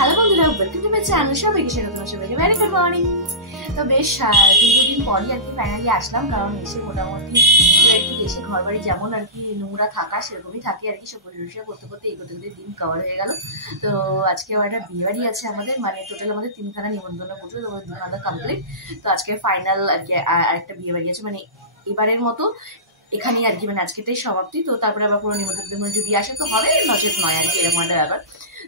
Hello বন্ধুরা, welcome to my channel. সবাইকে স্বাগত, সবাইকে ভেরি গুড মর্নিং। তো বেশ দীর্ঘদিন পরই আর কি ফাইনালি আসলাম, কারণ এসে মোটামুটি আর কি এসে ঘর বাড়ি যেমন আর কি নোংরা থাকা সেরকমই থাকে আর কি, সব পরিষ্কার করতে করতে এই করতে করতে দিন কভার হয়ে গেল। তো আজকে আমার একটা বিয়ে বাড়ি আছে আমাদের, মানে টোটাল আমাদের 3খানা নিমন্ত্রণ করছে, তো 2খানা কমপ্লিট। তো আজকে ফাইনাল আর কি আরেকটা বিয়ে বাড়ি আছে, মানে এবারের মতো এখানেই আর কি, মানে আজকেটাই সমাপ্তি। তো তারপরে আবার পুরো নিমন্ত্রণ যদি আসে তো হবে, নচেত নয় আর কি, এরকম একটা ব্যাপার।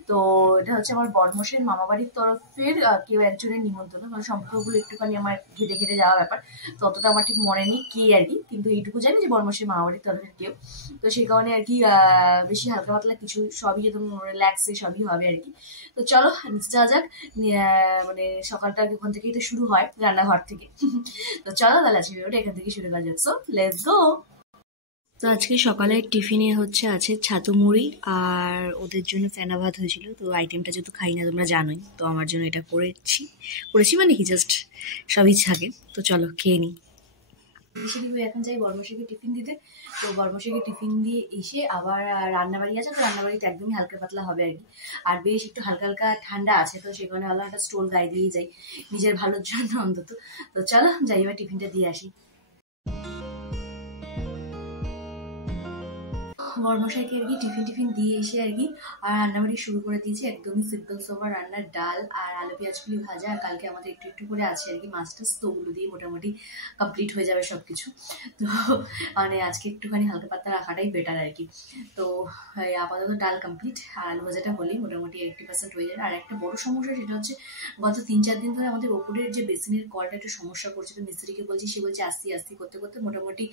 তো এটা হচ্ছে আমার বড়মশের মামা বাড়ির তরফের কেউ একজনের নিমন্ত্রণ, মানে সম্পর্কগুলো একটুখানি আমার ঘেটে ঘেটে যাওয়া ব্যাপার। তো অতটা আমার ঠিক মনে নেই কে আর কি, কিন্তু এইটুকু জানি যে বড়মশের মামা বাড়ির তরফের কেউ। তো সেই কারণে আর কি বেশি হালকা পাতলা কিছু, সবই একদম রিল্যাক্সে সবই হবে আর কি। তো চলো নিচে যাওয়া যাক, মানে সকালটা ওখান থেকেই তো শুরু হয়, রান্নাঘর থেকে। তো চলো তাহলে আজকে ভিডিওটা এখান থেকে শুরু করা যাক। So let's go. তো আজকে সকালে টিফিনে হচ্ছে আছে ছাতু মুড়ি, আর ওদের জন্য ফেনা ভাত হয়েছিল। তো আইটেমটা যেহেতু খাই না তোমরা জানোই, তো আমার জন্য এটা করেছি মানে কি জাস্ট সবই থাকে। তো চলো খেয়ে নিই। এখন যাই বর্মশাইকে টিফিন দিতে। তো বর্মশাইকে টিফিন দিয়ে এসে আবার রান্নাবাড়ি আছে, তো রান্নাবাড়িতে একদমই হালকা পাতলা হবে আর কি, আর বেশ একটু হালকা হালকা ঠান্ডা আছে, তো সেখানে হলো একটা স্টোল গায়ে দিয়ে যাই নিজের ভালোর জন্য অন্তত। তো চলো যাই এবার টিফিনটা দিয়ে আসি। বর্মশাইকে আর কি টিফিন দিয়ে এসে আর কি আর রান্নাবাড়ি শুরু করে দিয়েছি। একদমই সিম্পল সোবার রান্নার, ডাল আর আলু পেঁয়াজগুলি ভাজা, আর কালকে আমাদের একটু একটু করে আছে আর কি মাছ টাছ, তো ওগুলো দিয়ে মোটামুটি কমপ্লিট হয়ে যাবে সব কিছু। তো মানে আজকে একটুখানি হালকা পাতলা রাখাটাই বেটার আর কি। তো আপাতত ডাল কমপ্লিট, আর আলু ভাজাটা হলেই মোটামুটি 80% হয়ে যাবে। আর একটা বড় সমস্যা সেটা হচ্ছে গত 3-4 দিন ধরে আমাদের ওপরের যে বেসিনের কলটা একটু সমস্যা করছে। তো মিস্ত্রিকে বলছি, সে বলছে আস্তে আস্তে করতে করতে মোটামুটি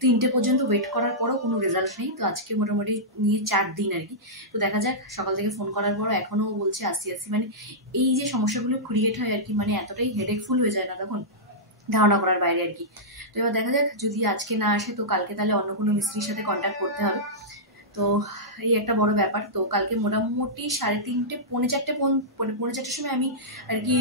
3টে পর্যন্ত ওয়েট করার পরও কোনো রেজাল্ট নেই। তো আজকে মোটামুটি নিয়ে 4 দিন আর কি। তো দেখা যাক, সকাল থেকে ফোন করার পরও এখনো বলছে আসি, মানে এই যে সমস্যাগুলো ক্রিয়েট হয় আর কি, মানে এতটাই হেডেকফুল হয়ে যায় না তখন, ধারণা করার বাইরে আর কি। তো এবার দেখা যাক, যদি আজকে না আসে তো কালকে তাহলে অন্য কোনো মিস্ত্রির সাথে কন্ট্যাক্ট করতে হবে। তো এই একটা বড় ব্যাপার। তো কালকে মোটামুটি 3:30 পৌনে 4টার সময় আমি আর কি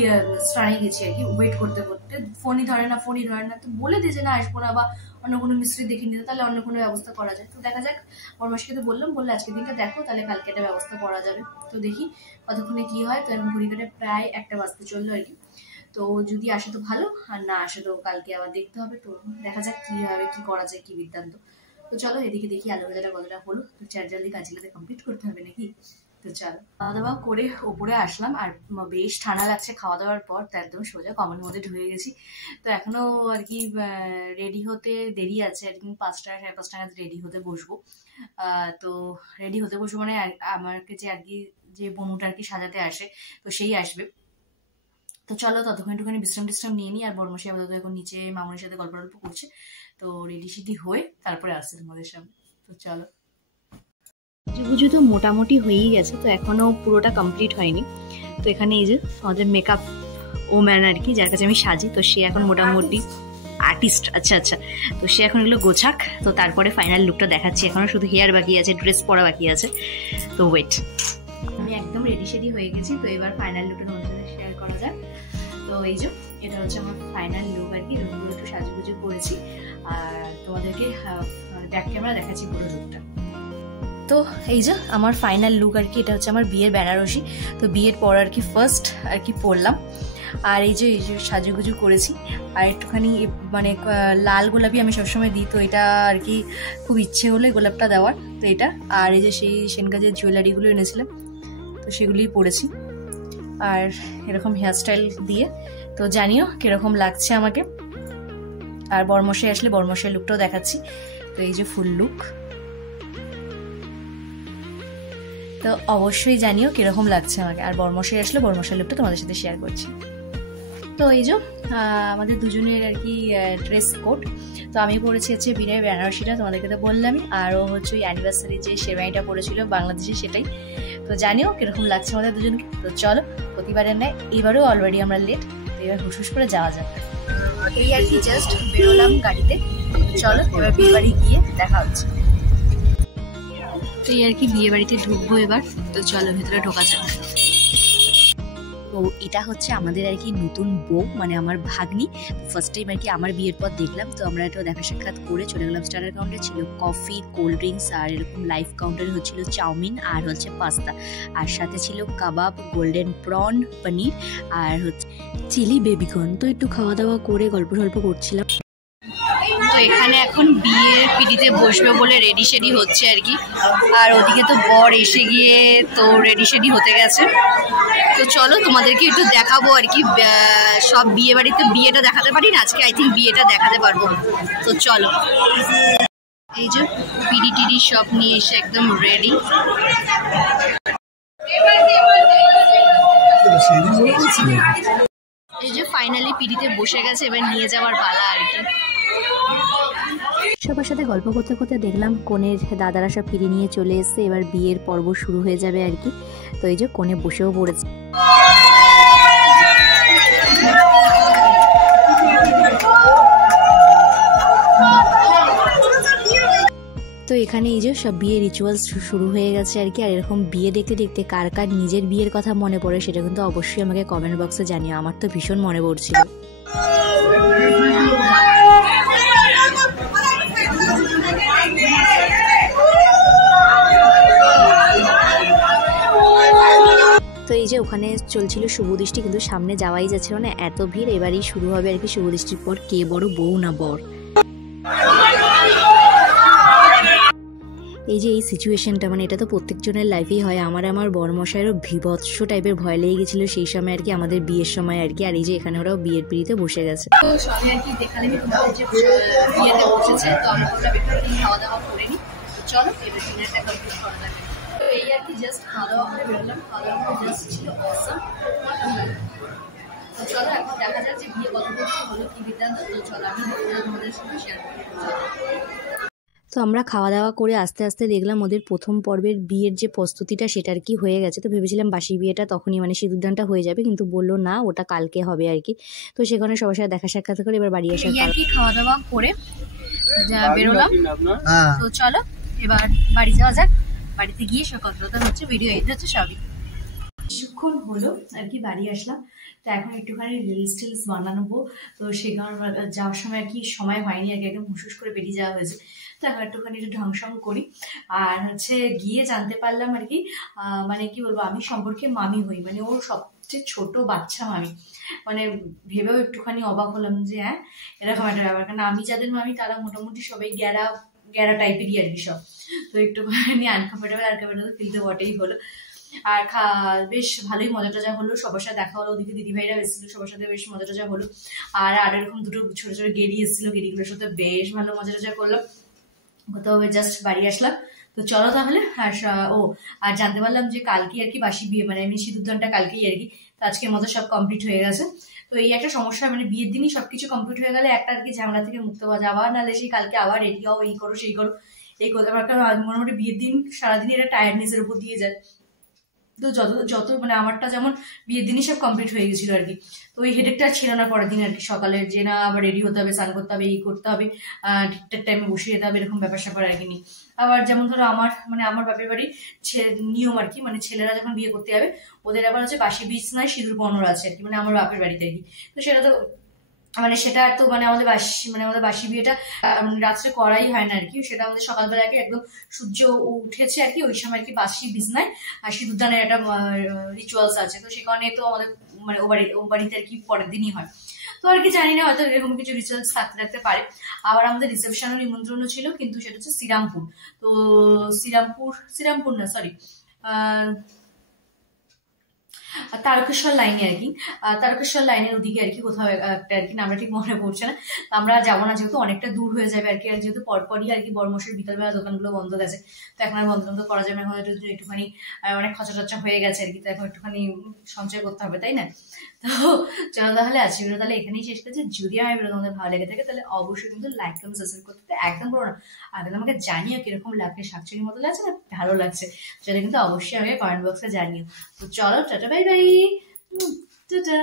স্নানে গেছি আর কি, ওয়েট করতে করতে। ফোনই ধরে না। তো বলে দিয়েছে না আসবো না, বা অন্য কোনো মিস্ত্রি দেখে নিতে, তাহলে অন্য কোনো ব্যবস্থা করা যায়। তো দেখা যাক, বরমাসকে তো বললে আজকে দিনটা দেখো, তাহলে কালকে একটা ব্যবস্থা করা যাবে। তো দেখি কতক্ষণে কি হয়। তো এখন ঘড়ি কাটে প্রায় 1টা বাজতে চললো আর কি। তো যদি আসে তো ভালো, আর না আসে তো কালকে আবার দেখতে হবে। তো দেখা যাক কি হবে, কি করা যায়, কি বৃত্তান্ত। তো চলো এদিকে দেখি আলু ভাজাটা কতটা হলো। তো জলদি কাজগুলোতে কমপ্লিট করতে হবে নাকি। তো চলো খাওয়া দাওয়া করে ওপরে আসলাম, আর বেশ ঠান্ডা লাগছে খাওয়া দাওয়ার পর। তো একদম সোজা কমনের মধ্যে ঢুকে গেছি। তো এখনো আর কি রেডি হতে দেরি আছে আর কি, 5টা 5:30 নাগাদ রেডি হতে বসবো। তো রেডি হতে বসবো মানে আমাকে যে আর কি যে বনুটা আর কি সাজাতে আসে, তো সেই আসবে। তো চলো ততক্ষণ একটুখানি বিশ্রাম নিয়ে নিই। আর বর্মশাই আপাতত এখন নিচে মামুনির সাথে গল্প করছে। তো রেডি সেডি হয়ে তারপরে আসছে তোমাদের সামনে। তো চলো। পুজো তো মোটামুটি হয়েই গেছে, তো এখনো পুরোটা কমপ্লিট হয়নি। তো এখানে এই যে আমাদের মেকআপ ওম্যান আর কি, যার কাছে আমি সাজি, তো সে এখন মোটামুটি আর্টিস্ট। আচ্ছা, তো সে এখন এগুলো গোছাক, তো তারপরে ফাইনাল লুকটা দেখাচ্ছি। এখনো শুধু হেয়ার বাকি আছে, ড্রেস পরা বাকি আছে। তো ওয়েট, আমি একদম রেডি সেডি হয়ে গেছি। তো এবার ফাইনাল লুকটা তোমাদের সাথে শেয়ার করা যাক। তো এই যে এটা হচ্ছে আমার ফাইনাল লুক আর কি, রুমগুলো একটু সাজুগুজু করেছি, আর তোমাদেরকে ব্যাক ক্যামেরা দেখাচ্ছি পুরো লুকটা। তো এই যে আমার ফাইনাল লুক আর কি, এটা হচ্ছে আমার বিয়ের বেনারসি। তো বিয়ের পর আর কি ফার্স্ট আর কি পরলাম। আর এই যে সাজুগুজু করেছি, আর একটুখানি মানে লাল গোলাপি আমি সবসময় দিই, তো এটা আর কি খুব ইচ্ছে হলো গোলাপটা দেওয়ার। তো এটা, আর এই যে সেই সেনকাজের জুয়েলারিগুলো এনেছিলাম, তো সেগুলোই পরেছি। আর এরকম হেয়ারস্টাইল দিয়ে, তো জানিও কিরকম লাগছে আমাকে। আর বরমশাই আসলে বরমশাই লুকটাও দেখাচ্ছি। তো এই যে ফুল লুক, তো অবশ্যই জানিও কিরকম লাগছে আমাকে। আর বরমশাই আসলে বরমশাই লুকটা তোমাদের সাথে শেয়ার করছি। তো এই যে আমাদের দুজনের আর কি ড্রেস কোড। তো আমি পরেছি হচ্ছে বিয়ের বেনারসিটা, তোমাদেরকে তো বললামই। আর ও হচ্ছে ওই অ্যানিভার্সারি যে শেরওয়ানিটা পরেছিল বাংলাদেশে, সেটাই। তো জানিও কিরকম লাগছে আমাদের দুজনকে। তো চলো, প্রতিবারের নেয় এবারেও অলরেডি আমরা লেট, তো এবার হুসহুস করে যাওয়া যাক। এই আর কি জাস্ট বেরোলাম গাড়িতে। চলো এবার বিয়ে বাড়ি গিয়ে দেখা হচ্ছে। তো এই আর কি বিয়ে বাড়িতে ঢুকবো এবার। তো চলো ভেতরে ঢোকা যাক। তো এটা হচ্ছে আমাদের আর কি নতুন বউ, মানে আমার ভাগ্নি। ফার্স্ট টাইম আর কি আমার বিয়ের পর দেখলাম। তো আমরা এটা দেখা সাক্ষাৎ করে চলে গেলাম। স্টার্টার কাউন্টারে ছিল কফি, কোল্ড ড্রিঙ্কস, আর এরকম লাইফ কাউন্টারে হচ্ছিল চাউমিন আর হচ্ছে পাস্তা, আর সাথে ছিল কাবাব, গোল্ডেন প্রন, পনির আর হচ্ছে চিলি বেবিকর্ন। তো একটু খাওয়া দাওয়া করে গল্প করছিলাম। তো এখানে এখন বিয়ের পিড়িতে বসবে বলে রেডি শেডি হচ্ছে আর কি, আর ওদিকে তো বর এসে গিয়ে তো রেডি শেডি হতে গেছে। তো চলো তোমাদেরকে একটু দেখাবো আর কি, সব বিয়ে বাড়িতে বিয়েটা দেখাতে পারি না, আজকে আই থিঙ্ক বিয়েটা দেখাতে পারবো। তো চলো, এই যে পিড়ি টিড়ি সব নিয়ে এসে একদম রেডি। এই যে ফাইনালি পিড়িতে বসে গেছে, এবার নিয়ে যাওয়ার পালা আর কি। সবার সাথে গল্প করতে করতে দেখলাম কনের দাদারা সব পিড়ি নিয়ে চলে এসছে, এবার বিয়ের পর্ব শুরু হয়ে যাবে আর কি। তো এই যে কনে বসেও পড়েছে। তো এখানে এই যে সব বিয়ে রিচুয়ালস শুরু হয়ে গেছে আর কি। আর এরকম বিয়ে দেখতে দেখতে কার কার নিজের বিয়ের কথা মনে পড়ে সেটা কিন্তু অবশ্যই আমাকে কমেন্ট বক্সে জানিও। আমার তো ভীষণ মনে পড়ছিল। তো এই যে ওখানে চলছিল শুভদৃষ্টি, কিন্তু সামনে যাওয়াই যাচ্ছিল না, এত ভিড়। এবারই শুরু হবে আর কি শুভদৃষ্টির পর কে বড় বউ না বর। এই যে এই সিচুয়েশনটা, মানে এটা তো প্রত্যেকজনের লাইফেই হয়। আমার বরমশাইয়েরও বিভৎস টাইপের ভয় লেগে গেছিল সেই সময় আর কি, আমাদের বিয়ের সময় আর কি। আর এই যে এখানে ওরাও বিয়ের পিড়িতে বসে গেছে। তো সবাই আর কি দেখালে তোমাদের যে বিয়েতে বসেছে, তো আমরা খাওয়া দাওয়া করে নিই। চলো এবার ডিনারটা কমপ্লিট করা যাবে। তো এই আর কি জাস্ট খাওয়া দাওয়া করে বেরোলাম, খাওয়া দাওয়া করে জাস্ট ছিল অসাম। তো চলো এখন দেখা যাক যে বিয়ে কত হলো, কি বৃত্তান্ত। তো চলো আমি তোমাদের সাথে শেয়ার করি। তো আমরা খাওয়া দাওয়া করে আস্তে আস্তে দেখলাম ওদের প্রথম পর্বের বিয়ের যে প্রস্তুতিটা সেটা আর কি হয়ে গেছে। তো ভেবেছিলাম বাসি বিয়েটা তখনই মানে সিঁদুরদানটা হয়ে যাবে, কিন্তু বললো না, ওটা কালকে হবে আর কি। তো সেখানে সবার সাথে দেখা সাক্ষাৎ করে এবার বাড়ি আসার আর কি খাওয়া দাওয়া করে বেরোলাম। তো চলো এবার বাড়ি যাওয়া যাক। বাড়িতে গিয়ে সব কথা হচ্ছে, ভিডিও এডিট হচ্ছে সবই। কিছুক্ষণ হলো আর কি বাড়ি আসলাম। তো এখন একটুখানি রিলস টিলস বানাবো। তো সেই কারণে যাওয়ার সময় আর কি সময় হয়নি আর কি, একদম হুসুস করে বেরিয়ে যাওয়া হয়েছে। তো এখন একটুখানি একটু ঢংসং করি। আর হচ্ছে গিয়ে জানতে পারলাম আর কি, মানে কি বলবো, আমি সম্পর্কে মামি হই, মানে ওর সবচেয়ে ছোট বাচ্চা মামি। মানে ভেবেও একটুখানি অবাক হলাম যে হ্যাঁ এরকম একটা ব্যাপার। কারণ আমি যাদের মামি তারা মোটামুটি সবাই গ্যারা টাইপেরই আর কি সব। তো একটুখানি আনকমফোর্টেবল ফিলতে বটেই হলো। আর বেশ ভালোই মজা টজা হলো, সবার সাথে দেখা হলো। ওদিকে দিদিভাইরা এসেছিল, সবার সাথে বেশ মজা টজা হলো। আর এরকম দুটো ছোট ছোট গেড়ি এসেছিল, গেড়িগুলোর সাথে বেশ ভালো মজা টজা করলাম। কোথাও জাস্ট বাড়ি আসলাম। তো চলো তাহলে। আর জানতে পারলাম যে কালকে আর কি বাসি বিয়ে, মানে আমি সিঁদুরদানটা কালকেই আর কি। তো আজকের মতো সব কমপ্লিট হয়ে গেছে। তো এই একটা সমস্যা, মানে বিয়ের দিনই সবকিছু কমপ্লিট হয়ে গেলে একটা আর কি ঝামেলা থেকে মুক্ত পাওয়া যায়। আবার নাহলে সেই কালকে আবার রেডি হও, এই করো সেই করো, এই করতে আমার একটা মোটামুটি বিয়ের দিন সারাদিন এটা টায়ার্ডনেসের উপর দিয়ে যায়। তো যত মানে আমারটা যেমন বিয়ের দিনই সব কমপ্লিট হয়ে গেছিল আর কি। তো ওই হেডেকটা ছিল না পরের দিন আর কি, সকালে যে না আবার রেডি হতে হবে, স্নান করতে হবে, এই করতে হবে, ঠিকঠাক টাইমে বসিয়ে যেতে হবে, এরকম ব্যাপার স্যাপার আর কি নেই। আবার যেমন ধরো আমার বাপের বাড়ির নিয়ম আর কি, মানে ছেলেরা যখন বিয়ে করতে যাবে ওদের আবার হচ্ছে বাসি বিছনায় সিঁদুর পরানো আছে আর কি, মানে আমার বাপের বাড়িতে আর কি। তো সেটা তো মানে সেটা তো মানে আমাদের বাসি বিয়েটা রাত্রে করাই হয় না আর কি। সেটা আমাদের সকালবেলা আগে একদম সূর্য উঠেছে আর কি, ওই সময় আর কি বাসি বিছনায় আর সিঁদুরদানের একটা রিচুয়ালস আছে। তো সে কারণে তো আমাদের মানে ও বাড়িতে আর কি পরের দিনই হয়। তো আর কি জানি না, হয়তো এরকম কিছু রিচুয়ালস থাকতে পারে। আবার আমাদের রিসেপশনের নিমন্ত্রণও ছিল, কিন্তু সেটা হচ্ছে শ্রীরামপুর। তো শ্রীরামপুর না, সরি, তারকেশ্বর লাইনে আর কি, তারকেশ্বর লাইনের ওদিকে আর কি কোথাও একটা আর কি, নামটা ঠিক মনে পড়ছে না। আমরা যাবো না, যেহেতু অনেকটা দূর হয়ে যাবে আর কি। আর যেহেতু পরপরই আর কি বড়মশাই বিকালবেলা দোকানগুলো বন্ধ গেছে, তো এখন আর বন্ধ করা যাবে না। হয়তো একটুখানি অনেক খরচা টরচা হয়ে গেছে আর কি, তো এখন একটুখানি সঞ্চয় করতে হবে, তাই না? তো চলো তাহলে আজকে ভিডিও তাহলে এখানেই শেষ করছি। যদি আমার ভিডিও তোমাদের ভালো লেগে থাকে তাহলে অবশ্যই কিন্তু লাইক কমেন্ট সাবস্ক্রাইব করতে একদম করো না। আগে আমাকে জানিও কিরকম লাগছে, শাকচুরির মতো লাগছে না ভালো লাগছে, সেটা কিন্তু অবশ্যই আমাকে কমেন্ট বক্সে জানিও। তো চলো টাটা বাই বাই, টাটা।